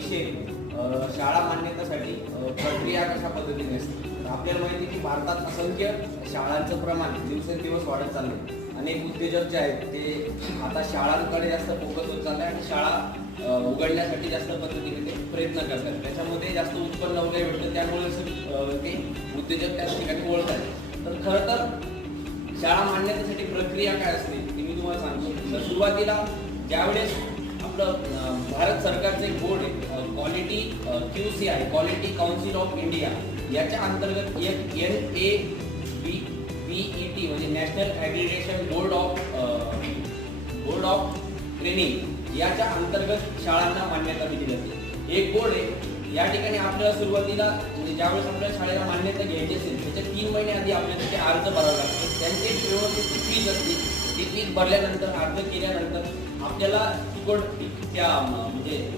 विषय शाळा मान्यतेसाठी प्रक्रिया कशा पद्धतीने असते. आपल्याला माहिती आहे की भारतात असंख्य शाळांचं प्रमाण दिवसेंदिवस वाढत चाललंय. अनेक उद्योजक जे आहेत ते आता शाळांकडे जास्त फोकस होत चालले आणि शाळा उघडण्यासाठी जास्त पद्धतीने ते प्रयत्न करतात. त्याच्यामध्ये जास्त उत्पन्न वगैरे भेटतं, त्यामुळे ते उद्योजक त्या ठिकाणी ओळखतात. तर खरं तर शाळा मान्यतेसाठी प्रक्रिया काय असते ते मी तुम्हाला सांगतो. तर सुरुवातीला ज्यावेळेस आपलं भारत सरकारचं एक बोर्ड आहे, quality QCI, quality council of India, याच्या अंतर्गत एक NABET म्हणजे नॅशनल ॲग्रिगेशन बोर्ड ऑफ ट्रेनिंग याच्या अंतर्गत शाळांना मान्यता दिली जाते. एक बोर्ड आहे. या ठिकाणी आपल्याला सुरुवातीला म्हणजे ज्यावेळेस आपल्याला शाळेला मान्यता घ्यायची असेल त्याच्या 3 महिने आधी आपल्याला तिथे अर्ज भरावा लागतो. त्यांची व्यवस्थित फीज असते. ती फीज भरल्यानंतर अर्ज केल्यानंतर आपल्याला त्या म्हणजे